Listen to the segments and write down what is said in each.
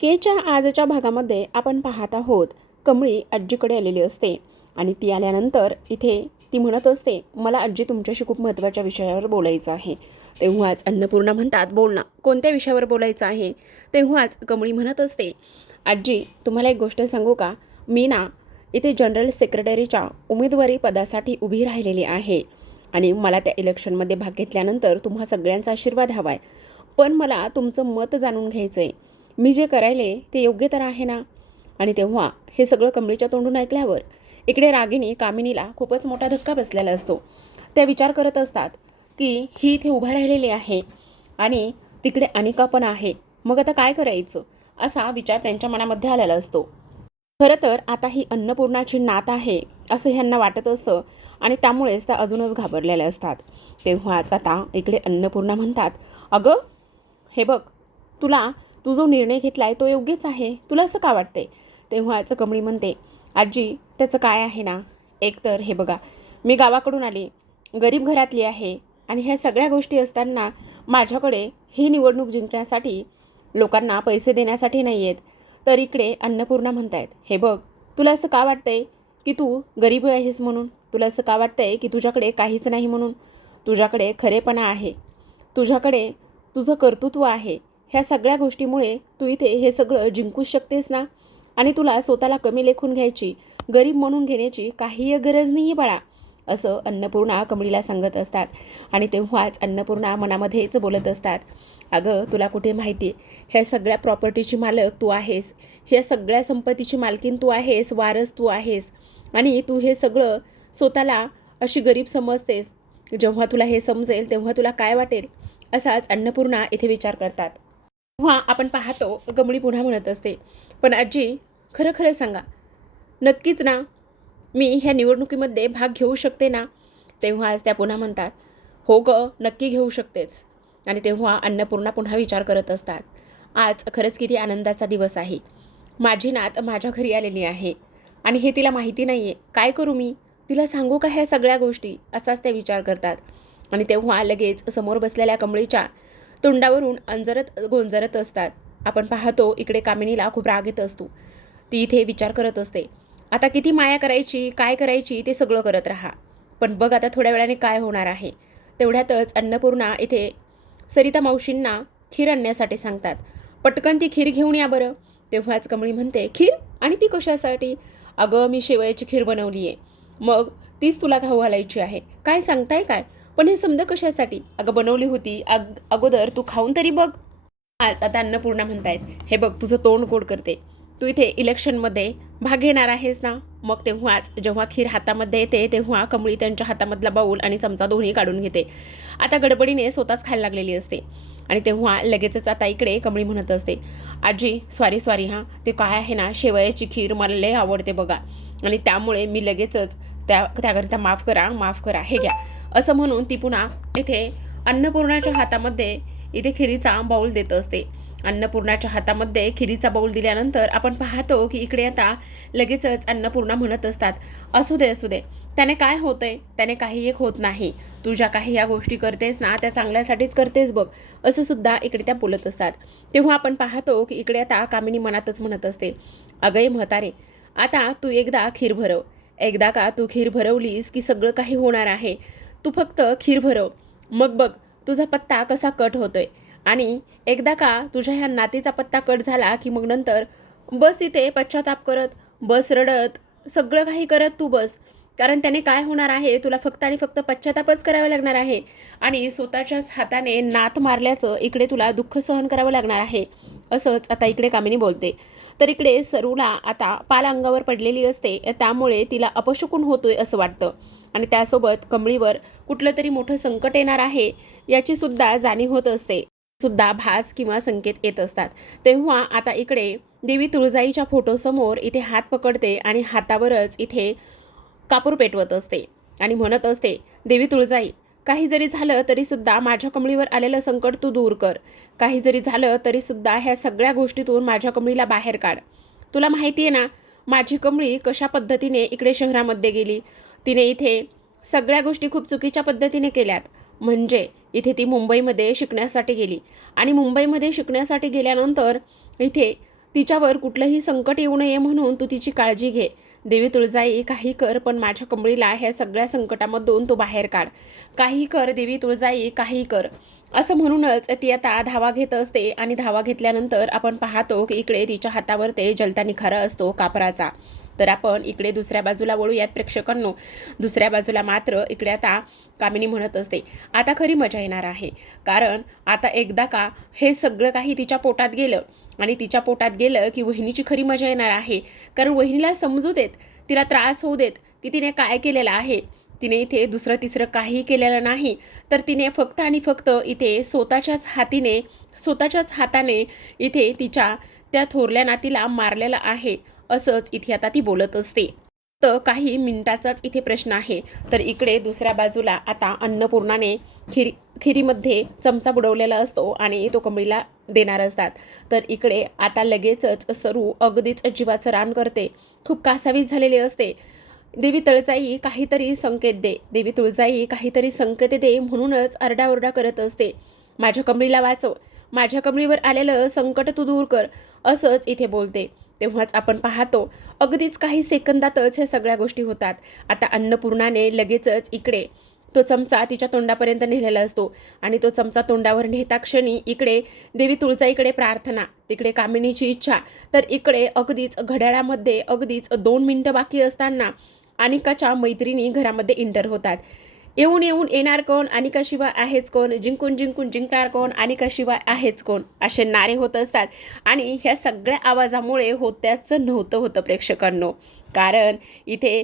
केच्या आजच्या भागामध्ये आपण पाहत आहोत, कमळी आजीकडे आलेली असते आणि ती आल्यानंतर इथे ती म्हणत असते, मला आजी तुमच्याशी खूप महत्त्वाच्या विषयावर बोलायचं आहे. तेव्हाच अन्नपूर्णा म्हणतात, बोल ना, कोणत्या विषयावर बोलायचं आहे? तेव्हाच कमळी म्हणत असते, आजी तुम्हाला एक गोष्ट सांगू का, मी ना इथे जनरल सेक्रेटरीच्या उमेदवारी पदासाठी उभी राहिलेली आहे आणि मला त्या इलेक्शनमध्ये भाग घेतल्यानंतर तुम्हा सगळ्यांचा आशीर्वाद हवा आहे. पण मला तुमचं मत जाणून घ्यायचं आहे, मी जे करायले ते योग्य तर आहे ना? आणि तेव्हा हे सगळं कमळीच्या तोंडून ऐकल्यावर इकडे रागिनी कामिनीला खूपच मोठा धक्का बसलेला असतो. त्या विचार करत असतात की ही इथे उभा राहिलेली आहे आणि तिकडे अनिका पण आहे, मग आता काय करायचं, असा विचार त्यांच्या मनामध्ये आलेला असतो. खरं तर आता ही अन्नपूर्णाची नात आहे असं ह्यांना वाटत असतं आणि त्यामुळेच त्या अजूनच घाबरलेल्या असतात. तेव्हाच आता इकडे अन्नपूर्णा म्हणतात, अगं हे बघ, तू जो निर्णय घेतला आहे तो योग्यच आहे, तुला असं का वाटते? तेव्हाच कमळी म्हणते, आजी त्याचं काय आहे ना, एकतर हे बघा, मी गावाकडून आले, गरीब घरातली आहे आणि ह्या सगळ्या गोष्टी असताना माझ्याकडे ही निवडणूक जिंकण्यासाठी लोकांना पैसे देण्यासाठी नाही आहेत. तर इकडे अन्नपूर्णा म्हणतायत, हे बघ, तुला असं का वाटतंय की तू गरीब आहेस म्हणून? तुला असं का वाटतंय की तुझ्याकडे काहीच नाही म्हणून? तुझ्याकडे खरेपणा आहे, तुझ्याकडे तुझं कर्तृत्व आहे. ह्या सगळ्या गोष्टीमुळे तू इथे हे सगळं जिंकूच शकतेस ना, आणि तुला स्वतःला कमी लेखून घ्यायची, गरीब म्हणून घेण्याची काही गरज नाही आहे बाळा, असं अन्नपूर्णा कमळीला सांगत असतात. आणि तेव्हाच अन्नपूर्णा मनामध्येच बोलत असतात, अगं तुला कुठे माहिती आहे, ह्या सगळ्या प्रॉपर्टीची मालक तू आहेस, ह्या सगळ्या संपत्तीची मालकीण तू आहेस, वारस तू आहेस आणि तू हे सगळं स्वतःला अशी गरीब समजतेस. जेव्हा तुला हे समजेल तेव्हा तुला काय वाटेल, असाच अन्नपूर्णा इथे विचार करतात. तेव्हा आपण पाहतो, कमळी पुन्हा म्हणत असते, पण आजी खरं खरं सांगा, नक्कीच ना मी ह्या निवडणुकीमध्ये भाग घेऊ शकते ना? तेव्हाच त्या पुन्हा म्हणतात, हो गं, नक्की घेऊ शकतेस. आणि तेव्हा अन्नपूर्णा पुन्हा विचार करत असतात, आज खरंच किती आनंदाचा दिवस आहे. माझी नात माझ्या घरी आलेली आहे आणि हे तिला माहिती नाही आहे, काय करू मी, तिला सांगू का ह्या सगळ्या गोष्टी, असाच ते विचार करतात. आणि तेव्हा लगेच समोर बसलेल्या कमळीच्या तोंडावरून अंजरत गोंजरत असतात. आपण पाहतो इकडे कामिनीला खूप राग येत असतो. ती इथे विचार करत असते, आता किती माया करायची, काय करायची ते सगळं करत राहा, पण बघ आता थोड्या वेळाने काय होणार आहे. तेवढ्यातच अन्नपूर्णा इथे सरिता मावशींना खीर आणण्यासाठी सांगतात, पटकन ती खीर घेऊन या बरं. तेव्हाच कमळी म्हणते, खीर, आणि ती कशासाठी? अगं मी शेवयाची खीर बनवली आहे, मग तीच तुला खाऊ घालायची आहे, काय सांगताय काय? पण हे समजा कशासाठी? अगं बनवली होती अगोदर, तू खाऊन तरी बघ. आज आता अन्नपूर्णा म्हणतायत, हे बघ तुझं तोंड गोड करते, तू इथे इलेक्शनमध्ये भाग घेणार आहेस ना? मग तेव्हाच जेव्हा खीर हातामध्ये येते तेव्हा कमळी त्यांच्या हातामधला बाऊल आणि चमचा दोन्ही काढून घेते. आता गडबडीने स्वतःच खायला लागलेली असते. आणि तेव्हा लगेचच आता इकडे कमळी म्हणत असते, आजी सॉरी हां, ते काय आहे ना, शेवयाची खीर मला लय आवडते बघा, आणि त्यामुळे मी लगेचच त्याकरिता माफ करा, हे घ्या, असं म्हणून ती पुन्हा इथे अन्नपूर्णाच्या हातामध्ये इथे खिरीचा बाऊल देत असते. अन्नपूर्णाच्या हातामध्ये खिरीचा बाऊल दिल्यानंतर आपण पाहतो की इकडे आता लगेचच अन्नपूर्णा म्हणत असतात, असू दे, त्याने काय होतंय, त्याने काही एक होत नाही, तू ज्या काही या गोष्टी करतेस ना त्या चांगल्यासाठीच करतेस बघ, असं सुद्धा इकडे त्या बोलत असतात. तेव्हा आपण पाहतो की इकडे आता कामिनी मनातच म्हणत असते, अगं म्हातारे, आता तू एकदा का तू खीर भरवलीस की सगळं काही होणार आहे, तू फक्त खीर भरव, मग बघ तुझा पत्ता कसा कट होतोय. आणि एकदा का तुझ्या ह्या नातीचा पत्ता कट झाला की मग नंतर बस इथे पश्चाताप करत, बस रडत, सगळं काही करत तू बस, कारण त्याने काय होणार आहे, तुला फक्त आणि फक्त पश्चातापच करावं लागणार आहे आणि स्वतःच्याच हाताने नात मारल्याचं इकडे तुला दुःख सहन करावं लागणार आहे, असंच आता इकडे कामिनी बोलते. तर इकडे सरूला आता पाल अंगावर पडलेली असते, त्यामुळे तिला अपशकुन होतोय असं वाटतं आणि त्यासोबत कमळीवर कुठलं तरी मोठं संकट येणार आहे याची सुद्धा जाणीव होत असते, सुद्धा भास किंवा संकेत येत असतात. तेव्हा आता इकडे देवी तुळजाईच्या फोटोसमोर इथे हात पकडते आणि हातावरच इथे कापूर पेटवत असते आणि म्हणत असते, देवी तुळजाई, काही जरी झालं तरीसुद्धा माझ्या कमळीवर आलेलं संकट तू दूर कर, काही जरी झालं तरीसुद्धा ह्या सगळ्या गोष्टीतून माझ्या कमळीला बाहेर काढ. तुला माहिती आहे ना माझी कमळी कशा पद्धतीने इकडे शहरामध्ये गेली, तिने इथे सगळ्या गोष्टी खूप चुकीच्या पद्धतीने केल्यात. म्हणजे इथे ती मुंबईमध्ये शिकण्यासाठी गेली आणि मुंबईमध्ये शिकण्यासाठी गेल्यानंतर इथे तिच्यावर कुठलंही संकट येऊ नये म्हणून तू तिची काळजी घे. देवी तुळजाई, काही कर, पण माझ्या कमळीला ह्या सगळ्या संकटामधून तू बाहेर काढ. काही कर देवी तुळजाई, काही कर. असं म्हणूनच ती आता धावा घेत असते आणि धावा घेतल्यानंतर आपण पाहतो की इकडे तिच्या हातावर ते जलता निखारा असतो कापराचा. तर आपण इकडे दुसऱ्या बाजूला वळूयात प्रेक्षकांनो. दुसऱ्या बाजूला मात्र इकडे आता कामिनी म्हणत असते, आता खरी मजा येणार आहे. कारण आता एकदा का हे सगळं काही तिच्या पोटात गेलं आणि तिच्या पोटात गेलं की वहिनीची खरी मजा येणार आहे. कारण वहिनीला समजू देत, तिला त्रास होऊ देत की तिने काय केलेलं आहे. तिने इथे दुसरं तिसरं काही केलेलं नाही, तर तिने फक्त आणि फक्त इथे स्वतःच्याच हाताने इथे तिच्या त्या थोरल्या नातीला मारलेलं आहे. असंच इथे आता ती बोलत असते. तर काही मिनिटाचाच इथे प्रश्न आहे. तर इकडे दुसऱ्या बाजूला आता अन्नपूर्णाने खिरीमध्ये चमचा बुडवलेला असतो आणि तो कमळीला देणार असतात. तर इकडे आता लगेचच सरू अगदीच जीवाचं रान करते. खूप कासावीस झालेली असते. देवी तुळजाई, काहीतरी संकेत दे. देवी तुळजाई, काहीतरी संकेत दे म्हणूनच आरडाओरडा करत असते. माझ्या कमळीला वाचव. माझ्या कमळीवर आलेलं संकट तू दूर कर. असंच इथे बोलते. तेव्हाच आपण पाहतो अगदीच काही सेकंदातच ह्या सगळ्या गोष्टी होतात. आता अन्नपूर्णाने लगेचच इकडे तो चमचा तिच्या तोंडापर्यंत नेलेला असतो आणि तो चमचा तोंडावर नेता क्षणी इकडे देवी तुळजाईकडे प्रार्थना, तिकडे कामिनीची इच्छा. तर इकडे अगदीच घड्याळामध्ये अगदीच 2 मिनिटं बाकी असताना अनिकाच्या मैत्रिणी घरामध्ये एंटर होतात. येऊन येऊन येणार कोण, अनिकाशिवाय आहेच कोण, जिंकून जिंकून जिंकणार कोण, अनिकाशिवाय आहेच कोण, असे नारे होत असतात. आणि ह्या सगळ्या आवाजामुळे होत्याचं नव्हतं होतं प्रेक्षकांनो. कारण इथे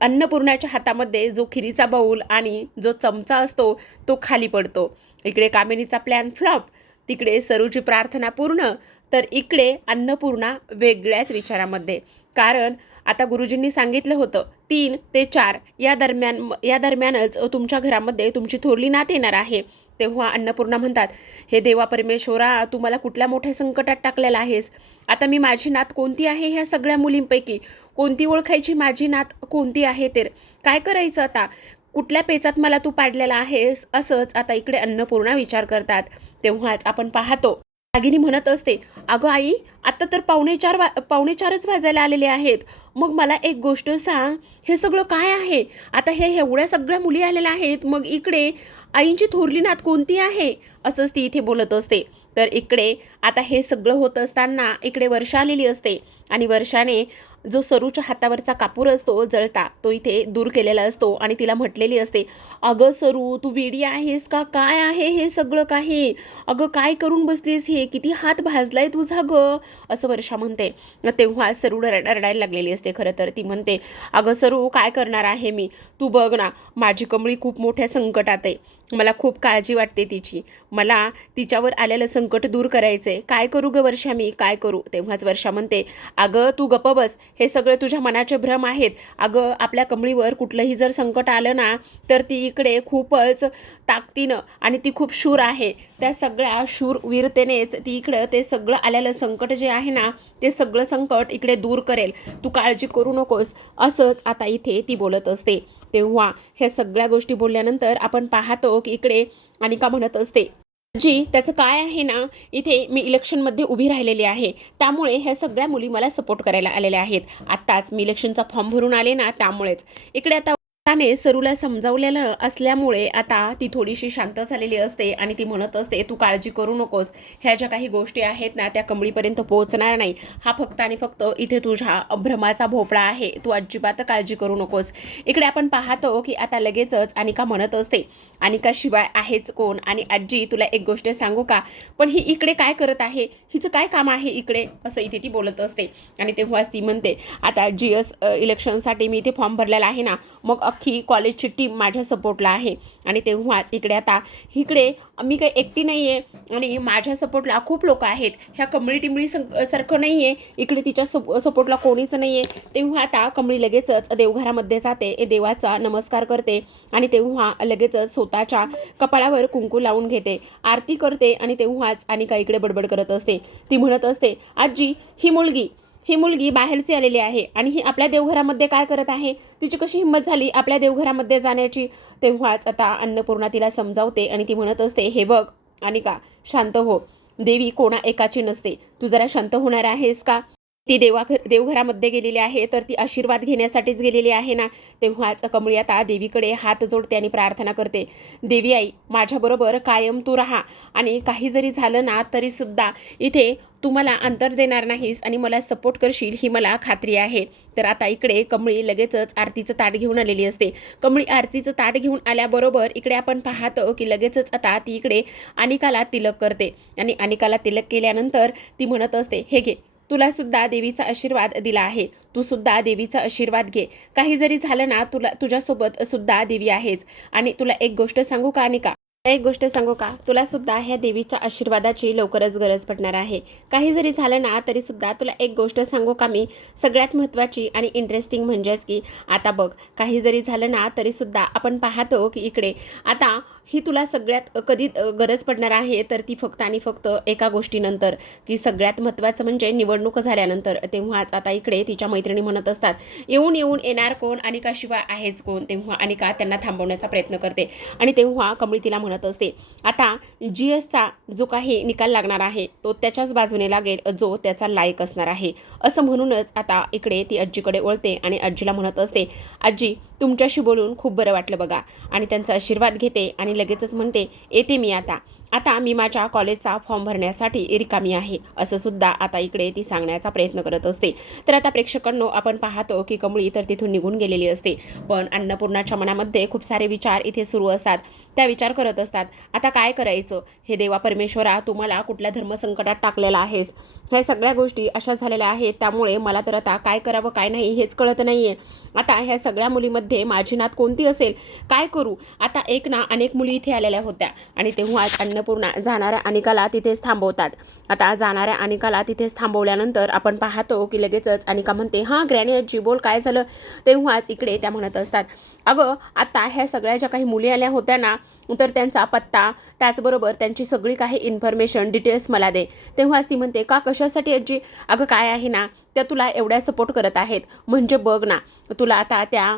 अन्नपूर्णाच्या हातामध्ये जो खिरीचा बाऊल आणि जो चमचा असतो तो खाली पडतो. इकडे कामिनीचा प्लॅन फ्लॉप, तिकडे सरूची प्रार्थना पूर्ण, तर इकडे अन्नपूर्णा वेगळ्याच विचारामध्ये. कारण आता गुरुजींनी सांगितलं होतं 3 ते 4 या दरम्यानच तुमच्या घरामध्ये तुमची थोरली नात येणार आहे. तेव्हा अन्नपूर्णा म्हणतात, हे देवा परमेश्वरा, तू मला कुठल्या मोठ्या संकटात टाकलेला आहेस. आता मी माझी नात कोणती आहे ह्या सगळ्या मुलींपैकी कोणती ओळखायची, माझी नात कोणती आहे, तर काय करायचं आता, कुठल्या पेचात मला तू पाडलेला आहेस. असंच आता इकडे अन्नपूर्णा विचार करतात. तेव्हाच आपण पाहतो रागिनी म्हणत असते, अगं आई, आता तर 4:45च वाजायला आलेले आहेत. मग मला एक गोष्ट सांग, हे सगळं काय आहे. आता हे एवढ्या सगळ्या मुली आलेल्या आहेत, मग इकडे आईंची थोरली नात कोणती आहे. असंच ती इथे बोलत असते. तर इकडे आता हे सगळं होत असताना इकडे वर्षा आलेली असते आणि वर्षाने जो सरूच्या हातावरचा कापूर असतो जळता, तो इथे दूर केलेला असतो आणि तिला म्हटलेली असते, अगं सरू, तू वेडी आहेस का, काय आहे हे सगळं काही, अगं काय करून बसलीस, हे किती हात भाजलाय तुझा गं, असं वर्षा म्हणते. तेव्हा सरू रडायला लागलेली असते. खरं तर ती म्हणते, अगं सरू, काय करणार आहे मी, तू बघ ना, माझी कमळी खूप मोठ्या संकटात आहे. मला खूप काळजी वाटते तिची. मला तिच्यावर आलेलं संकट दूर करायचंय. काय करू ग वर्षा, मी काय करू. तेव्हाच वर्षा म्हणते, अगं तू गप्प बस, हे सगळे तुझ्या मनाचे भ्रम आहेत. अगं आपल्या कमळीवर कुठलंही जर संकट आलं ना, तर ती इकडे खूपच ताकदीनं आणि ती खूप शूर आहे. त्या सगळ्या शूरवीरतेनेच ती इकडं ते सगळं आलेलं संकट जे आहे ना, ते सगळं संकट इकडे दूर करेल. तू काळजी करू नकोस. असंच आता इथे ती बोलत असते. तेव्हा ह्या सगळ्या गोष्टी बोलल्यानंतर आपण पाहतो की इकडे अनिका म्हणत असते, जी त्याचं काय आहे ना, इथे मी इलेक्शनमध्ये उभी राहिलेली आहे, त्यामुळे ह्या सगळ्या मुली मला सपोर्ट करायला आलेल्या आहेत. आत्ताच मी इलेक्शनचा फॉर्म भरून आले ना, त्यामुळेच. इकडे आता त्याने सरूला समजावलेलं असल्यामुळे आता ती थोडीशी शांत झालेली असते आणि ती म्हणत असते, तू काळजी करू नकोस. ह्या ज्या काही गोष्टी आहेत ना, त्या कमळीपर्यंत पोहोचणार नाही. हा फक्त आणि फक्त इथे तुझ्या भ्रमाचा भोपळा आहे. तू अजिबात काळजी करू नकोस. इकडे आपण पाहतो की आता लगेचच अनिका म्हणत असते, अनिकाशिवाय आहेच कोण. आणि आजी, तुला एक गोष्ट सांगू का, पण ही इकडे काय करत आहे, हिचं काय काम आहे इकडे, असं इथे ती बोलत असते. आणि तेव्हाच ती म्हणते, आता GS इलेक्शनसाठी मी इथे फॉर्म भरलेला आहे ना, मग अख्खी कॉलेजची टीम माझ्या सपोर्टला आहे. आणि तेव्हाच इकडे आता इकडे मी काही एकटी नाही आहे आणि माझ्या सपोर्टला खूप लोक आहेत. ह्या कमळी टिमळी सारखं नाही आहे, इकडे तिच्या सपोर्टला कोणीच नाही आहे. तेव्हा आता कमळी लगेचच देवघरामध्ये जाते, देवाचा नमस्कार करते आणि तेव्हा लगेचच स्वतःच्या कपाळावर कुंकू लावून घेते, आरती करते. आणि तेव्हाच अनिका इकडे बडबड करत असते. ती म्हणत असते, आजी, ही मुलगी बाहेरची आलेली आहे आणि ही आपल्या देवघरामध्ये काय करत आहे, तिची कशी हिंमत झाली आपल्या देवघरामध्ये जाण्याची. तेव्हाच आता अन्नपूर्णा तिला समजावते आणि ती म्हणत असते, हे बघ अनिका, शांत हो. देवी कोणा एकाची नसते. तू जरा शांत होणार आहेस का? ती देवघरामध्ये गेलेली आहे तर ती आशीर्वाद घेण्यासाठीच गेलेली आहे ना. तेव्हाच कमळी आता देवीकडे हात जोडते आणि प्रार्थना करते. देवी आई, माझ्याबरोबर कायम तू राहा आणि काही जरी झालं ना तरीसुद्धा इथे तू मला अंतर देणार नाहीस आणि मला सपोर्ट करशील ही मला खात्री आहे. तर आता इकडे कमळी लगेचच आरतीचं ताट घेऊन आलेली असते. कमळी आरतीचं ताट घेऊन आल्याबरोबर इकडे आपण पाहतो की लगेचच आता ती इकडे अनिकाला तिलक करते आणि अनिकाला तिलक केल्यानंतर ती म्हणत असते, हे घे, तुला सुद्धा देवीचा आशीर्वाद दिला आहे. तू सुद्धा देवीचा आशीर्वाद घे. काही जरी झालं ना तुझ्यासोबत सुद्धा देवी आहेच. आणि तुला एक गोष्ट सांगू का अनिका? एक गोष्ट सांगू का? तुला सुद्धा ह्या देवीच्या आशीर्वादाची लवकरच गरज पडणार आहे. काही जरी झालं ना तरी सुद्धा तुला एक गोष्ट सांगू का मी? सगळ्यात महत्त्वाची आणि इंटरेस्टिंग म्हणजेच की आता बघ, काही जरी झालं ना तरी सुद्धा आपण पाहतो की इकडे आता ही तुला सगळ्यात कधी गरज पडणार आहे तर ती फक्त आणि फक्त एका गोष्टीनंतर, की सगळ्यात महत्त्वाचं म्हणजे निवडणूक झाल्यानंतर. तेव्हाच आता इकडे तिच्या मैत्रिणी म्हणत असतात, येऊन येणार कोण? अनिकाशिवाय आहेच कोण? तेव्हा अनिका त्यांना थांबवण्याचा प्रयत्न करते आणि तेव्हा कमळी तिला म्हणत असते, आता GSचा जो काही निकाल लागणार आहे तो त्याच्याच बाजूने लागेल जो त्याचा लायक असणार आहे. असं म्हणूनच आता इकडे ती आजीकडे वळते आणि आजीला म्हणत असते, आजी, तुमच्याशी बोलून खूप बरं वाटलं बघा. आणि त्यांचा आशीर्वाद घेते आणि लगेचच म्हणते, येते मी आता मी माझ्या कॉलेजचा फॉर्म भरण्यासाठी रिकामी आहे. असं सुद्धा आता इकडे ती सांगण्याचा प्रयत्न करत असते. तर आता प्रेक्षकांनो आपण पाहतो की कमळी तर तिथून निघून गेलेली असते. पण अन्नपूर्णाच्या मनामध्ये खूप सारे विचार इथे सुरू असतात. त्या विचार करत असतात, आता काय करायचं? हे देवा परमेश्वरा, तू मला कुठल्या धर्मसंकटात टाकलेला आहेस? ह्या सगळ्या गोष्टी अशा झालेल्या आहेत, त्यामुळे मला तर आता काय करावं काय नाही हेच कळत नाही आहे. आता ह्या सगळ्या मुलीमध्ये माझी नात कोणती असेल? काय करू? आता एक ना अनेक मुली इथे आलेल्या होत्या आणि तेव्हाच अन्नपूर्णा जाणाऱ्या अनिकाला तिथेच थांबवतात. आता जाणाऱ्या अनिकाला तिथेच थांबवल्यानंतर आपण पाहतो की लगेचच अनिका म्हणते, हां ग्रॅनी आजी बोल, काय झालं? तेव्हाच इकडे त्या म्हणत असतात, अगं आता ह्या सगळ्या ज्या काही मुली आल्या होत्या ना तर त्यांचा पत्ता त्याचबरोबर त्यांची सगळी काही इन्फॉर्मेशन डिटेल्स मला दे. तेव्हाच ती म्हणते, का कशासाठी आजी? अगं काय आहे ना, त्या तुला एवढ्या सपोर्ट करत आहेत म्हणजे बघ ना, तुला आता त्या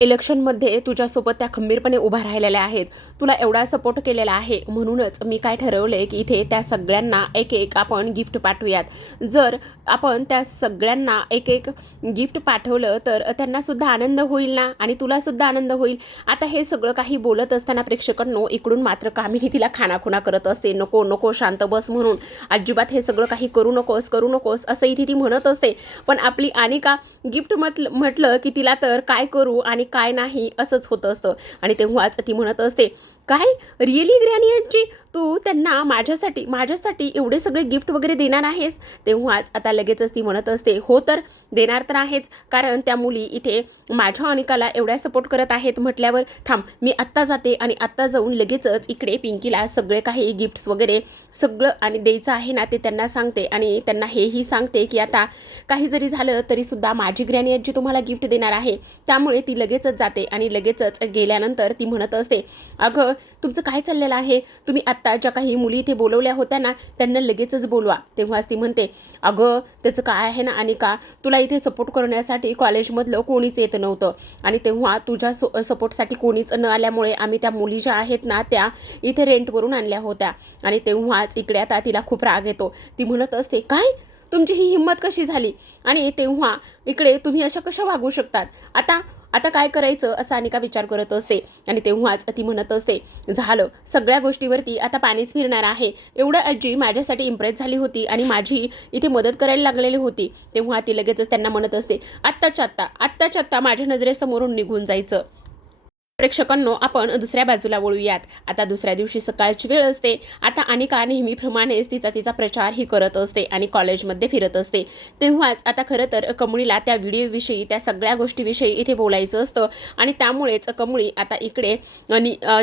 इलेक्शनमध्ये तुझ्यासोबत त्या खंबीरपणे उभा राहिलेल्या आहेत. तुला एवढा सपोर्ट केलेला आहे म्हणूनच मी काय ठरवले की इथे त्या सगळ्यांना एक आपण गिफ्ट पाठवूयात. जर आपण त्या सगळ्यांना एक गिफ्ट पाठवलं तर त्यांनासुद्धा आनंद होईल ना आणि तुलासुद्धा आनंद होईल. आता हे सगळं काही बोलत असताना प्रेक्षकांनो इकडून मात्र कामिनी तिला खाणाखुणा करत असते, नको नको शांत बस म्हणून, अजिबात हे सगळं काही करू नकोस असं इथे ती म्हणत असते. पण आपली अनिका गिफ्ट म्हटलं की तिला तर काय करू आणि काय नाही असंच होतं असतं. आणि तेव्हाच ती म्हणत असते, काय रिअली ग्रॅनी आजी, तू त्यांना माझ्यासाठी एवढे सगळे गिफ्ट वगैरे देणार आहेस? तेव्हाच आता लगेचच ती म्हणत असते, हो तर देणार तर आहेच, कारण त्या मुली इथे माझ्या अनिकाला एवढ्या सपोर्ट करत आहेत म्हटल्यावर थांब, मी आत्ता जाते आणि आत्ता जाऊन लगेचच इकडे पिंकीला सगळे काही गिफ्ट्स वगैरे सगळं आणि द्यायचं आहे ना ते त्यांना सांगते आणि त्यांना हेही सांगते की आता काही जरी झालं तरीसुद्धा माझी ग्रॅनी आजी तुम्हाला गिफ्ट देणार आहे. त्यामुळे ती लगेचच जाते आणि लगेचच गेल्यानंतर ती म्हणत असते, अगं तुमचं काय चाललेलं आहे? तुम्ही आत्ता ज्या काही मुली इथे बोलवल्या होत्या ना त्यांना लगेचच बोलवा. तेव्हाच ती म्हणते, अगं त्याचं काय आहे ना अनिका, तुला इथे सपोर्ट करण्यासाठी कॉलेजमधलं कोणीच येत नव्हतं आणि तेव्हा तुझ्या सपोर्टसाठी कोणीच न आल्यामुळे आम्ही त्या मुली ज्या आहेत ना त्या इथे रेंटवरून आणल्या होत्या. आणि तेव्हाच इकडे आता तिला खूप राग येतो. ती म्हणत असते, काय तुमची ही हिंमत कशी झाली? आणि तेव्हा इकडे तुम्ही अशा कशा वागू शकतात? आता काय करायचं असं अनिका विचार करत असते. आणि तेव्हाच ती म्हणत असते, झालं सगळ्या गोष्टीवरती आता पाणीच फिरणार आहे. एवढं आजी माझ्यासाठी इम्प्रेस झाली होती आणि माझी इथे मदत करायला लागलेली होती. तेव्हा ती लगेचच त्यांना म्हणत असते, आत्ताच्या आत्ता माझ्या नजरेसमोरून निघून जायचं. प्रेक्षकांनो आपण दुसऱ्या बाजूला वळूयात. आता दुसऱ्या दिवशी सकाळची वेळ असते. आता अनिका नेहमीप्रमाणेच तिचा प्रचार ही करत असते आणि कॉलेजमध्ये फिरत असते. तेव्हाच आता खरं तर कमळीला त्या व्हिडिओविषयी त्या सगळ्या गोष्टीविषयी इथे बोलायचं असतं आणि त्यामुळेच कमळी आता इकडे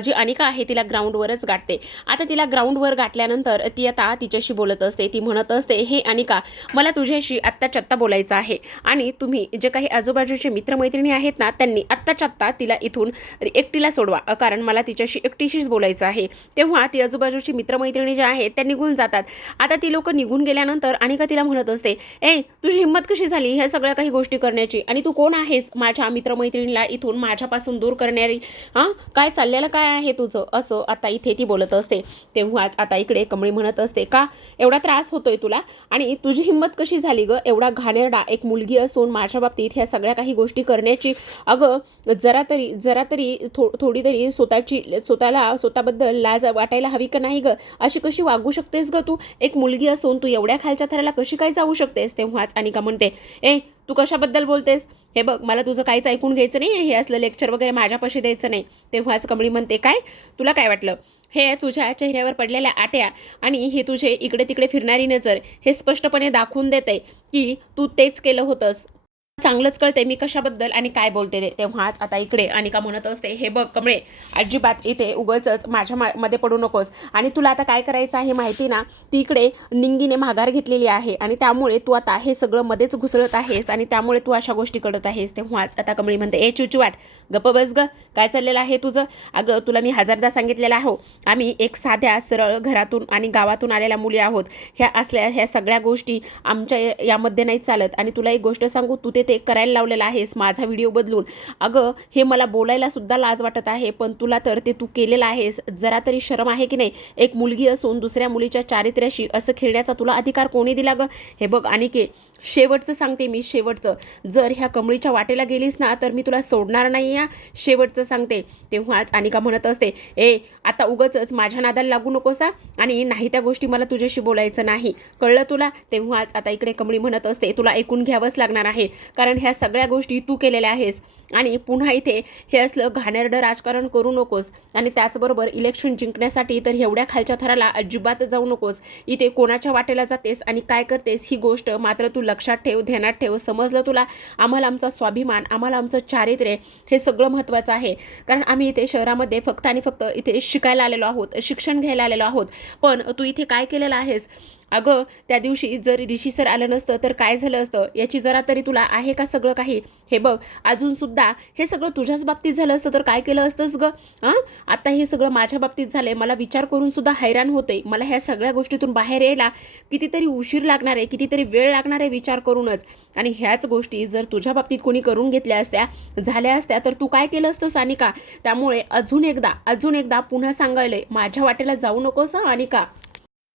जी अनिका आहे तिला ग्राउंडवरच गाठते. आता तिला ग्राउंडवर गाठल्यानंतर ती आता तिच्याशी बोलत असते. ती म्हणत असते, हे अनिका, मला तुझ्याशी आत्ताच्या आत्ता बोलायचं आहे आणि तुम्ही जे काही आजूबाजूचे मित्रमैत्रिणी आहेत ना त्यांनी आत्ताच्या आत्ता तिला इथून एकटीला सोडवा, कारण मला तिच्याशी एकटीशीच बोलायचं आहे. तेव्हा ती आजूबाजूची मित्रमैत्रिणी ज्या आहेत त्या निघून जातात. आता ती लोक निघून गेल्यानंतर अनिका तिला म्हणत असते, ए तुझी हिंमत कशी झाली ह्या सगळ्या काही गोष्टी करण्याची, आणि तू कोण आहेस माझ्या मित्रमैत्रिणीला इथून माझ्यापासून दूर करणारी, काय चाललेलं काय आहे तुझं, असं आता इथे ती बोलत असते. तेव्हाच आता इकडे कमळी म्हणत असते, का एवढा त्रास होतोय तुला, आणि तुझी हिंमत कशी झाली ग, एवढा घाणेरडा एक मुलगी असून माझ्या बाबतीत ह्या सगळ्या काही गोष्टी करण्याची. अगं जरा तरी थोडी तरी स्वतःबद्दल लाज वाटायला हवी का नाही ग, अशी कशी वागू शकतेस ग तू, एक मुलगी असून तू एवढ्या खालच्या थराला कशी काय जाऊ शकतेस. तेव्हाच अनिका म्हणते, ए तू कशाबद्दल बोलतेस, हे बघ मला तुझं काहीच ऐकून घ्यायचं नाही, हे असलं लेक्चर वगैरे माझ्यापाशी द्यायचं नाही. तेव्हाच कमळी म्हणते, काय तुला काय वाटलं, हे तुझ्या चेहऱ्यावर पडलेल्या आट्या आणि हे तुझे इकडे तिकडे फिरणारी नजर हे स्पष्टपणे दाखवून देते की तू तेच केलं होतंस. चांगलंच कळते मी कशाबद्दल आणि काय बोलते ते. तेव्हाच आता इकडे अनिका म्हणत असते, हे बघ कमळे, अजिबात इथे उगाचच माझ्या मध्ये पडू नकोस, आणि तुला आता काय करायचं आहे माहिती ना, ती इकडे निंगीने माघार घेतलेली आहे आणि त्यामुळे तू आता हे सगळं मध्येच घुसळत आहेस आणि त्यामुळे तू अशा गोष्टी करत आहेस. तेव्हाच आता कमळी म्हणते, ए चुचूवाट गप्प बस ग, काय चाललेलं आहे तुझं. अगं तुला मी हजारदा सांगितलेलं आहे, आम्ही एक साध्या सरळ घरातून आणि गावातून आलेल्या मुली आहोत, ह्या सगळ्या गोष्टी आमच्या यामध्ये नाही चालत. आणि तुला एक गोष्ट सांगू, तू ते करायला लावलेलं आहेस माझा व्हिडिओ बदलून. अगं हे मला बोलायला सुद्धा लाज वाटत आहे, पण तुला तर ते तू केलेलं आहेस. जरा तरी शरम आहे की नाही, एक मुलगी असून दुसऱ्या मुलीच्या चारित्र्याशी असं खेळण्याचा तुला अधिकार कोणी दिला ग. हे बघ अनिके, शेवटचं सांगते मी, शेवटचं, जर ह्या कमळीच्या वाटेला गेलीस ना तर मी तुला सोडणार नाही या, शेवटचं सांगते. तेव्हाच अनिका म्हणत असते, ए आता उगाचच माझ्या नादाला लागू नकोसा, आणि नाही त्या गोष्टी मला तुझ्याशी बोलायचं नाही, कळलं तुला. तेव्हाच आता इकडे कमळी म्हणत असते, तुला ऐकून घ्यावंच लागणार आहे, कारण ह्या सगळ्या गोष्टी तू केलेल्या आहेस, आणि पुन्हा इथे हे असलं घाणेरडं राजकारण करू नकोस, आणि त्याचबरोबर इलेक्शन जिंकण्यासाठी तर एवढ्या खालच्या थराला अजिबात जाऊ नकोस. इथे कोणाच्या वाटेला जातेस आणि काय करतेस ही गोष्ट मात्र तू लक्षात ठेव, ध्यानात ठेव, समजलं तुला. आम्हाला आमचा स्वाभिमान, आम्हाला आमचं चारित्र्य हे सगळं महत्त्वाचं आहे, कारण आम्ही इथे शहरामध्ये फक्त आणि फक्त इथे शिकायला आलेलो आहोत, शिक्षण घ्यायला आलेलो आहोत. पण तू इथे काय केलेलं आहेस. अगं त्या दिवशी जर ऋषी सर आलं नसतं तर काय झालं असतं याची जरा तरी तुला आहे का सगळं काही. हे बघ अजूनसुद्धा हे सगळं तुझ्याच बाबतीत झालं असतं तर काय केलं असतंस ग. आता हे सगळं माझ्या बाबतीत झालं आहे, मला विचार करून सुद्धा हैराण होते. मला ह्या सगळ्या गोष्टीतून बाहेर यायला कितीतरी उशीर लागणार आहे, कितीतरी वेळ लागणार आहे विचार करूनच. आणि ह्याच गोष्टी जर तुझ्या बाबतीत कोणी करून घेतल्या असत्या, झाल्या असत्या, तर तू काय केलं असतं अनिका. त्यामुळे अजून एकदा पुन्हा सांगायलंय, माझ्या वाटेला जाऊ नकोस अनिका.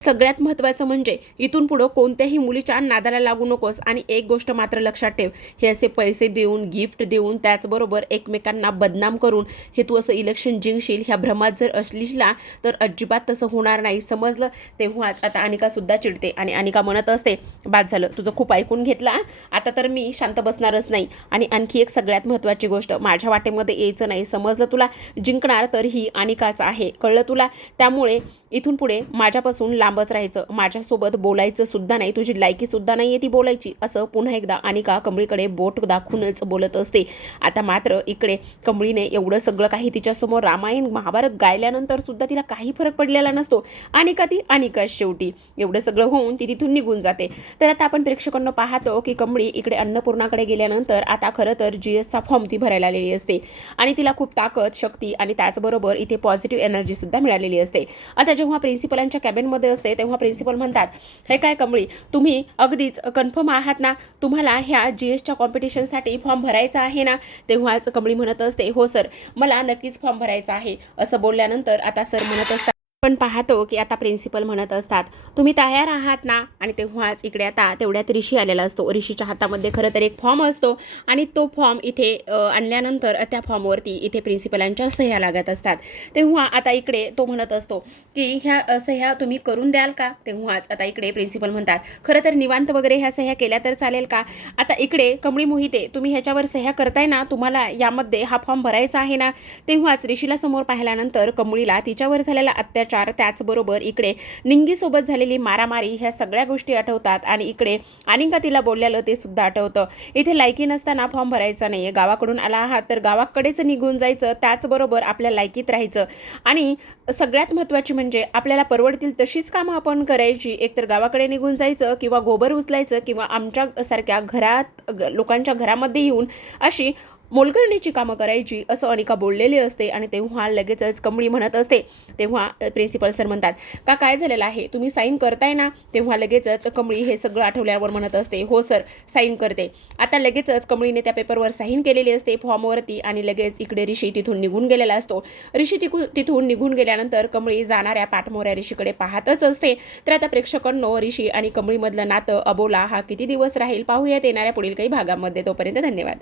सगळ्यात महत्त्वाचं म्हणजे इथून पुढं कोणत्याही मुलीच्या नादाला लागू नकोस. आणि एक गोष्ट मात्र लक्षात ठेव, हे असे पैसे देऊन, गिफ्ट देऊन, त्याचबरोबर एकमेकांना बदनाम करून हे तू असं इलेक्शन जिंकशील ह्या भ्रमात जर असलीस ना तर अजिबात तसं होणार नाही, समजलं. तेव्हाच आता अनिकासुद्धा चिडते आणि अनिका म्हणत असते, बाद झालं तुझं खूप ऐकून घेतला, आता तर मी शांत बसणारच नाही. आणि आणखी एक सगळ्यात महत्त्वाची गोष्ट, माझ्या वाटेमध्ये यायचं नाही, समजलं तुला. जिंकणार तर ही अनिकाच आहे, कळलं तुला. त्यामुळे इथून पुढे माझ्यापासून लांबच राहायचं, माझ्यासोबत बोलायचं सुद्धा नाही, तुझी लायकी सुद्धा नाही आहे ती बोलायची, असं पुन्हा एकदा अनिका कमळीकडे बोट दाखवूनच बोलत असते. आता मात्र इकडे कमळीने एवढं सगळं काही तिच्यासमोर रामायण महाभारत गायल्यानंतर सुद्धा तिला काही फरक पडलेला नसतो. अनिका ती अनिकाच शेवटी. एवढं सगळं होऊन ती तिथून निघून जाते. तर आता आपण प्रेक्षकांना पाहतो की कमळी इकडे अन्नपूर्णाकडे गेल्यानंतर आता खरं तर GSचा फॉर्म ती भरायला आलेली असते आणि तिला खूप ताकद, शक्ती आणि त्याचबरोबर इथे पॉझिटिव्ह एनर्जी सुद्धा मिळालेली असते. आता जेव्हा प्रिन्सिपलांच्या कॅबिनमध्ये असते तेव्हा प्रिन्सिपल म्हणतात, हे काय कमळी, तुम्ही अगदीच कन्फर्म आहात ना, तुम्हाला ह्या GSच्या कॉम्पिटिशनसाठी फॉर्म भरायचा आहे ना. तेव्हाच कमळी म्हणत असते, हो सर, मला नक्कीच फॉर्म भरायचा आहे. असं बोलल्यानंतर आता सर म्हणत असतात, पण पाहतो की आता प्रिन्सिपल म्हणत असतात, तुम्ही तयार आहात ना. आणि तेव्हाच इकडे आता तेवढ्यात ऋषी आलेला असतो. ऋषीच्या हातामध्ये खरं तर एक फॉर्म असतो आणि तो फॉर्म इथे आणल्यानंतर त्या फॉर्मवरती इथे प्रिन्सिपलांच्या सह्या लागत असतात. तेव्हा आता इकडे तो म्हणत असतो की ह्या सह्या तुम्ही करून द्याल का. तेव्हाच आता इकडे प्रिन्सिपल म्हणतात, खरं तर निवांत वगैरे ह्या सह्या केल्या तर चालेल का. आता इकडे कमळी मोहिते, तुम्ही ह्याच्यावर सह्या करताय ना, तुम्हाला यामध्ये हा फॉर्म भरायचा आहे ना. तेव्हाच ऋषीला समोर पाहिल्यानंतर कमळीला तिच्यावर झालेला अत्याचार, त्याचबरोबर इकडे निंगीसोबत झालेली मारामारी ह्या सगळ्या गोष्टी आठवतात आणि इकडे अनिका तिला बोललेलं ते सुद्धा आठवतं. इथे लायकी नसताना फॉर्म भरायचा नाही, गावाकडून आला आहात तर गावाकडेच निघून जायचं, त्याचबरोबर आपल्या लायकीत राहायचं. आणि सगळ्यात महत्त्वाची म्हणजे आपल्याला परवडतील तशीच कामं आपण करायची, एकतर गावाकडे निघून जायचं किंवा गोबर उचलायचं किंवा आमच्या सारख्या लोकांच्या घरामध्ये येऊन अशी मोलकरणीची कामं करायची असं अनिका बोललेली असते. आणि तेव्हा लगेचच कमळी म्हणत असते. तेव्हा प्रिन्सिपल सर म्हणतात, का काय झालेलं आहे, तुम्ही साईन करताय ना? तेव्हा लगेचच कमळी हे सगळं आठवल्यावर म्हणत असते, हो सर साईन करते. आता लगेचच कमळीने त्या पेपरवर साईन केलेली असते फॉर्मवरती. आणि लगेच इकडे ऋषी तिथून निघून गेलेला असतो. ऋषी तिथून निघून गेल्यानंतर कमळी जाणाऱ्या पाठमोऱ्या ऋषीकडे पाहतच असते. तर आता प्रेक्षकांनो, ऋषी आणि कमळीमधलं नातं अबोला हा किती दिवस राहील पाहूयात येणाऱ्या पुढील काही भागामध्ये. तोपर्यंत धन्यवाद.